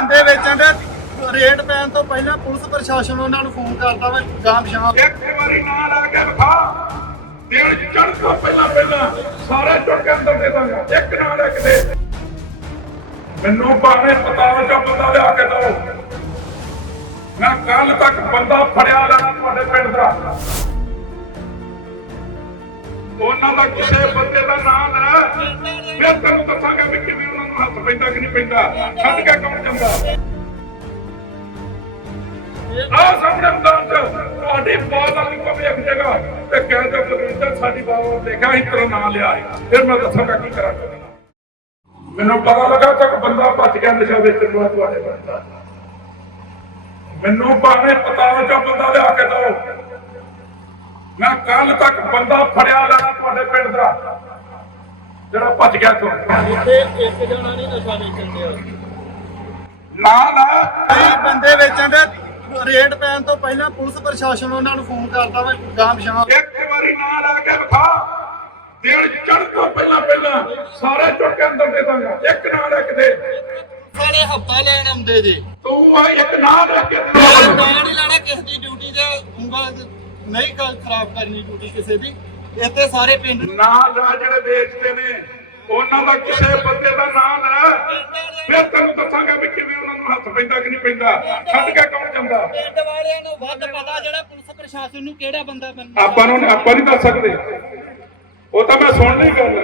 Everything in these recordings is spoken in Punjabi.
ਬੰਦੇ ਵੇਚਣ ਦੇ ਰੇਟ ਪੈਣ ਤੋਂ ਪਹਿਲਾਂ ਪੁਲਿਸ ਪ੍ਰਸ਼ਾਸਨ ਉਹਨਾਂ ਨੂੰ ਫੋਨ ਕਰਦਾ ਵਾ ਗਾਂ ਪਛਾਂ ਇੱਕ ਵਾਰੀ ਨਾਂ ਲਾ ਕੇ ਵਿਖਾ। ਦਿਨ ਚੜ੍ਹਨ ਤੋਂ ਪਹਿਲਾਂ ਪਹਿਲਾਂ। ਸਾਰੇ ਚੁੱਕ ਕੇ ਅੰਦਰ ਦੇ ਦਾਂਗਾ। ਇੱਕ ਨਾਂ ਲੈ ਕੇ ਦੇ। ਮੈਨੂੰ ਭਾਵੇਂ ਪਤਾ ਜਾਂ ਬੰਦਾ ਲਿਆ ਕੇ ਦੋ ਮੈਂ ਕੱਲ ਤੱਕ ਬੰਦਾ ਫੜਿਆ ਲੈਣਾ ਤੁਹਾਡੇ ਪਿੰਡ ਦਾ। ਉਹਨਾਂ ਦਾ ਕਿਸੇ ਬੰਦੇ ਦਾ ਨਾਮ ਲੈ ਫਿਰ ਤੈਨੂੰ ਦੱਸਾਂਗਾ ਵੀ ਕਿਵੇਂ ਉਹਨਾਂ ਨੂੰ ਹੱਥ ਪੈਂਦਾ ਕਿ ਨਹੀਂ ਪੈਂਦਾ। ਛੱਡ ਕੇ ਕੌਣ ਜਾਂਦਾ? ਆ ਸਾਹਮਣੇ ਮੈਦਾਨ ਚ ਤੁਹਾਡੀ ਬਾਤ ਵਾਲੀ ਕੋ ਵੇਖ ਜਗਾ ਤੇ ਕਹਿ ਦਿਓ ਬਲਵਿੰਦਰ ਸਾਡੀ ਬਾਤ ਦੇਖਿਆ ਅਸੀਂ ਤੇਰਾ ਨਾਂ ਲਿਆ ਹੈ। ਫਿਰ ਮੈਂ ਦੱਸਾਂਗਾ ਕੀ ਕਰਾਂਗਾ ਮੈਨੂੰ ਪਤਾ ਲੱਗਾ ਤੱਕ ਬੰਦਾ ਭੱਜ ਗਿਆ ਨਸ਼ਾ ਵੇਚਣ ਨੂੰ ਤੁਹਾਡੇ ਪਿੰਡ ਦਾ। ਮੈਨੂੰ ਭਾਵੇਂ ਪਤਾ ਜਾਂ ਬੰਦਾ ਲਿਆ ਕੇ ਦੋ ਮੈਂ ਕੱਲ ਤੱਕ ਬੰਦਾ ਫੜਿਆ ਲੈਣਾ ਤੁਹਾਡੇ ਪਿੰਡ ਦਾ। ਜਿਹੜਾ ਭੱਜ ਗਿਆ ਤੋਂ ਇੱਥੇ ਇੱਕ ਜਣਾ ਨਹੀਂ ਨਸ਼ਾ ਵੇਚਣ ਦੇ ਨਾਂ ਲਾ ਕਈ ਬੰਦੇ ਵੇਚਣ ਦੇ ਰੇਟ ਪੈਣ ਤੋਂ ਪਹਿਲਾਂ ਪੁਲਿਸ ਪ੍ਰਸ਼ਾਸਨ ਉਹਨਾਂ ਨੂੰ ਫੋਨ ਕਰਦਾ ਵਾ ਗਾਂ ਪਛਾਂ ਇੱਕ ਵਾਰੀ ਨਾਂ ਲਾ ਕੇ ਵਿਖਾ। ਦਿਨ ਚੜ੍ਹਨ ਤੋਂ ਪਹਿਲਾਂ ਪਹਿਲਾਂ ਸਾਰੇ ਚੁੱਕ ਕੇ ਅੰਦਰ ਦੇ ਦਾਂਗਾ। ਇੱਕ ਨਾਂ ਲੈ ਕੇ ਦੇ। ਸਾਰੇ ਹੱਪਾ ਲੈਣ ਆਉਂਦੇ ਜੇ। ਤੂੰ ਆ ਇੱਕ ਨਾਂ ਲੈ ਕੇ ਦੇ ਮੈਂ ਨਹੀਂ ਲੈਣਾ ਕਿਸ ਦੀ ਡਿਊਟੀ ਤੇ ਉਂਗਲ ਨਹੀਂ ਕ- ਖਰਾਬ ਕਰਨੀ ਡਿਊਟੀ ਕਿਸੇ ਦੀ। ਇੱਥੇ ਸਾਰੇ ਪਿੰਡ ਨਾਂ ਲਾ ਜਿਹੜੇ ਵੇਚਦੇ ਨੇ ਉਹਨਾਂ ਦਾ ਕਿਸੇ ਬੰਦੇ ਦਾ ਨਾਂ ਲੈ ਫਿਰ ਤੈਨੂੰ ਦੱਸਾਂਗਾ ਵੀ ਕਿਵੇਂ ਉਹਨਾਂ ਨੂੰ ਹੱਥ ਪੈਂਦਾ ਕਿ ਨਹੀਂ ਪੈਂਦਾ। ਛੱਡ ਕੇ ਕੌਣ ਜਾਂਦਾ? ਪਿੰਡ ਵਾਲਿਆਂ ਨੂੰ ਵੱਧ ਪਤਾ ਜਿਹੜਾ ਪੁਲਿਸ ਪ੍ਰਸ਼ਾਸਨ ਨੂੰ ਕਿਹੜਾ ਬੰਦਾ ਬੰਦਾ ਆਪਾਂ ਨੂੰ ਆਪਾਂ ਨਹੀਂ ਦੱਸ ਸਕਦੇ। ਉਹ ਤਾਂ ਮੈਂ ਸੁਣ ਲਈ ਗੱਲ।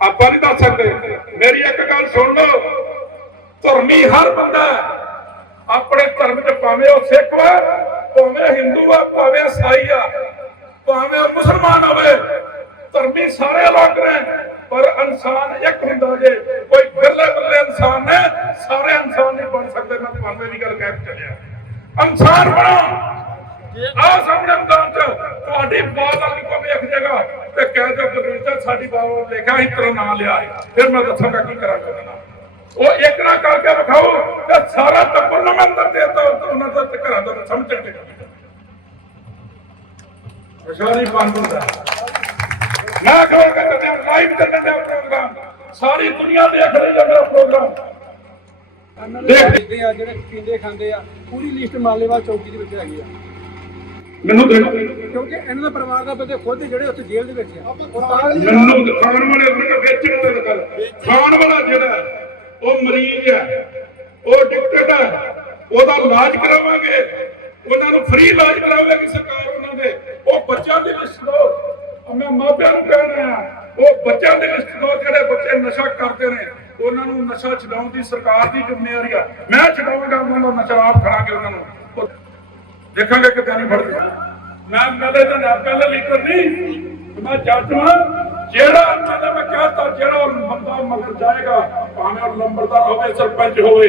ਆਪਾਂ ਨਹੀਂ ਦੱਸ ਸਕਦੇ। ਮੇਰੀ ਇੱਕ ਗੱਲ ਸੁਣ ਲਓ। ਧਰਮੀ ਹਰ ਬੰਦਾ। ਆਪਣੇ ਧਰਮ 'ਚ ਭਾਵੇਂ ਉਹ ਸਿੱਖ ਵਾ ਭਾਵੇਂ ਹਿੰਦੂ ਆ ਭਾਵੇਂ ਈਸਾਈ ਆ, ਭਾਵੇਂ ਉਹ ਮੁਸਲਮਾਨ ਹੋਵੇ, ਧਰਮੀ ਸਾਰੇ ਅਲੱਗ ਨੇ, ਪਰ ਇਨਸਾਨ ਇੱਕ ਹੁੰਦਾ ਜੇ, ਕੋਈ ਬਿਰਲੇ ਬਿਰਲੇ ਇਨਸਾਨ ਨੇ, ਸਾਰੇ ਇਨਸਾਨ ਨਹੀਂ ਬਣ ਸਕਦੇ, ਮੈਂ ਤੁਹਾਨੂੰ ਦੀ ਗੱਲ ਕਹਿ ਕੇ ਚੱਲਿਆ। ਇਨਸਾਨ ਬਣੋ। ਆ ਸਾਹਮਣੇ ਮੈਦਾਨ ਚ, ਤੁਹਾਡੀ ਬਾਤ ਵਾਲੀ ਕੋ ਵੇਖ ਜਗਾ ਤੇ ਕਹਿ ਦਿਓ ਬਲਵਿੰਦਰ ਸਾਡੀ ਬਾਤ ਲਿਖਿਆ ਅਸੀਂ ਤੇਰਾ ਨਾਂ ਲਿਆ ਫਿਰ ਮੈਂ ਦੱਸਾਂਗਾ ਕੀ ਕਰਾਂਗਾ ਉਹਦੇ ਉਹ ਇੱਕ ਨਾ ਕਰਕੇ ਵਿਖਾਓ, ਤੇ ਸਾਰਾ ਟੱਬਰ ਨੂੰ ਮੈਂ ਅੰਦਰ ਦੇਤਾ, ਉਹਨਾਂ ਦਾ ਘਰਾਂ ਦਾ ਸਮਝਣਗੇ ਅਸ਼ਾਰੀ ਬੰਦ ਹੁੰਦਾ ਮੈਂ ਕਹਾਂਗਾ ਤੇ ਲਾਈਵ ਚੱਲਣ ਦਾ ਪ੍ਰੋਗਰਾਮ ਸਾਰੀ ਦੁਨੀਆ ਦੇਖ ਰਹੀ ਹੈ ਮੇਰਾ ਪ੍ਰੋਗਰਾਮ ਦੇਖ। ਦੇਖਦੇ ਆ ਜਿਹੜੇ ਪੀਂਦੇ ਖਾਂਦੇ ਆ ਪੂਰੀ ਲਿਸਟ ਮਾਲੇਵਾਲ ਚੌਕੀ ਦੇ ਵਿੱਚ ਹੈਗੀ ਆ। ਮੈਨੂੰ ਦੇ ਕਿਉਂਕਿ ਇਹਨਾਂ ਦਾ ਪਰਿਵਾਰ ਦਾ ਬੰਦੇ ਖੁਦ ਜਿਹੜੇ ਉੱਥੇ ਜੇਲ੍ਹ ਦੇ ਵਿੱਚ ਆ। ਉਹ ਤਾਂ ਮੈਨੂੰ ਖਾਣ ਵਾਲੇ ਉਹਨਾਂ ਦਾ ਵੇਚਣ ਦਾ ਗੱਲ। ਖਾਣ ਵਾਲਾ ਜਿਹੜਾ ਉਹ ਮਰੀਜ਼ ਹੈ। ਉਹ ਡਿਕਟੇਟ ਹੈ। ਉਹਦਾ ਇਲਾਜ ਕਰਾਵਾਂਗੇ। ਉਹਨਾਂ ਨੂੰ ਫ੍ਰੀ ਇਲਾਜ ਕਰਾਵੇਗੀ ਸਰਕਾਰ ਉਹਨਾਂ ਦੇ ਉਹ ਬੱਚਿਆਂ ਦੀ ਲਿਸਟ ਦਿਓ ਉਹ ਮੈਂ ਮਾਪਿਆਂ ਨੂੰ ਕਹਿ ਰਿਹਾ ਉਹ ਬੱਚਿਆਂ ਦੀ ਲਿਸਟ ਜਿਹੜੇ ਬੱਚੇ ਨਸ਼ਾ ਕਰਦੇ ਨੇ, ਉਹਨਾਂ ਨੂੰ ਨਸ਼ਾ ਛਡਾਉਣ ਦੀ ਸਰਕਾਰ ਦੀ ਜ਼ਿੰਮੇਵਾਰੀ ਆ। ਮੈਂ ਛਡਾਉਂਗਾ ਉਹਨਾਂ ਦਾ ਨਸ਼ਾ ਆਪ ਖੜਾਂਗੇ ਉਹਨਾਂ ਨੂੰ। ਦੇਖਾਂਗੇ ਕਿ ਨਹੀਂ ਫੜਦੇ। ਮੈਂ ਪਹਿਲੇ ਤਾਂ ਨਾ, ਪਹਿਲੇ ਲੀਡਰ ਨਹੀਂ, ਮੈਂ ਜੱਜ ਜਿਹੜਾ ਮੈਂ ਮੈਂ ਕਹਤਾ ਜਿਹੜਾ ਬੰਦਾ ਮਗਰ ਜਾਏਗਾ, ਭਾਵੇਂ ਉਹ ਲੰਬੜਦਾਰ ਹੋਵੇ, ਸਰਪੰਚ ਹੋਵੇ,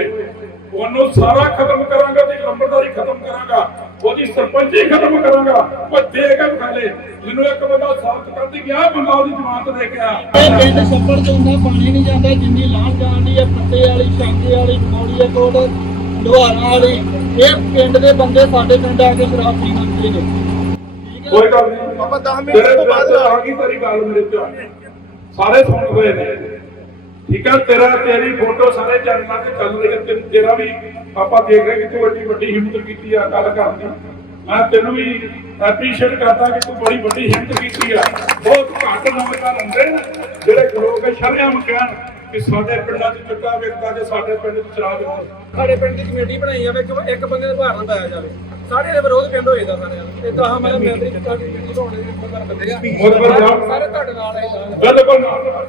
ਉਹਨੂੰ ਸਾਰਾ ਖਤਮ ਕਰਾਂਗਾ ਤੇ ਲੰਬੜਦਾਰੀ ਖਤਮ ਕਰਾਂਗਾ। ਉਹਦੀ ਸਰਪੰਚੀ ਖਤਮ ਕਰਾਂਗਾ। ਉਹ ਦੇਗਾ ਪਹਿਲੇ ਜਿਹਨੂੰ ਇੱਕ ਬੰਦਾ ਸਾਬਤ ਕਰਦੀ ਗਿਆ ਬੰਦਾ ਉਹਦੀ ਜ਼ਮਾਨਤ ਦੇ ਕੇ ਆ। ਇਹ ਪਿੰਡ ਛੱਪੜ ਤੋਂ ਇੰਨਾ ਪਾਣੀ ਨਹੀਂ ਜਾਂਦਾ ਜਿੰਨੀ ਲਾਹ ਜਾਂਦੀ ਹੈ ਪੱਤੇ ਵਾਲੀ ਸ਼ਾਂਗੇ ਵਾਲੀ ਮੌੜੀਏ ਕੋਟ ਦੁਹਾਰਾਂ ਵਾਲੀ ਇਹ ਪਿੰਡ ਦੇ ਬੰਦੇ ਸਾਡੇ ਪਿੰਡ ਆ ਕੇ ਸ਼ਰਾਬ ਪੀ ਜਾਂਦੇ ਨੇ। ਕੋਈ ਗੱਲ ਨਹੀਂ। ਆਪਾਂ 10 ਮਿੰਟ ਤੋਂ ਬਾਅਦ ਆ ਗਈ ਤੇਰੀ ਗੱਲ ਮੇਰੇ ਧਿਆਨ ਸਾਰੇ ਸੁਣ ਹੋਏ ਨੇ। ਠੀਕ ਹੈ ਤੇਰਾ ਤੇਰੀ ਫੋਟੋ ਸਾਰੇ ਚੈਨਲਾਂ ਤੇ ਚੱਲ ਰਹੀ ਹੈ ਤੇ ਤੇਰਾ ਵੀ ਆਪਾਂ ਦੇਖ ਰਹੇ ਕਿ ਤੂੰ ਵੱਡੀ ਵੱਡੀ ਹਿੰਮਤ ਕੀਤੀ ਆ ਗੱਲ ਕਰਨ ਦੀ। ਮੈਂ ਤੈਨੂੰ ਵੀ ਐਪਰੀਸ਼ੀਏਟ ਕਰਦਾ ਕਿ ਤੂੰ ਬੜੀ ਵੱਡੀ ਹਿੰਮਤ ਕੀਤੀ ਆ। ਬਹੁਤ ਘੱਟ ਨੌਜਵਾਨ ਹੁੰਦੇ ਨੇ ਜਿਹੜੇ ਲੋਕ ਸ਼ਰਮ ਕਹਿਣ ਕਿ ਸਾਡੇ ਪਿੰਡਾਂ 'ਚ ਚੁੱਕਾ ਵੇਖਦਾ ਤੇ ਸਾਡੇ ਪਿੰਡ 'ਚ ਸ਼ਰਾਬ ਵੇਚਦਾ ਸਾਡੇ ਪਿੰਡ ਦੀ ਕਮੇਟੀ ਬਣਾਈ ਜਾਵੇ ਕਿ ਇੱਕ ਬੰਦੇ ਦਾ ਭਾਰ ਨਾ ਪਾਇਆ ਜਾਵੇ। ਸਾਰੇ ਦੇ ਵਿਰੋਧ ਪਿੰਡ ਹੋਏਗਾ ਸਾਰਿਆਂ ਦਾ। ਇਹ ਤਾਂ ਮੈਂ ਮੈਂਬਰੀ ਕਮੇਟੀ ਬਣਾਉਣੇ ਦੇ ਬੰਦੇ ਆ। ਸਾਰੇ ਤੁਹਾਡੇ ਨਾਲ ਹੈ ਬਿਲਕੁਲ ਨਾਲ।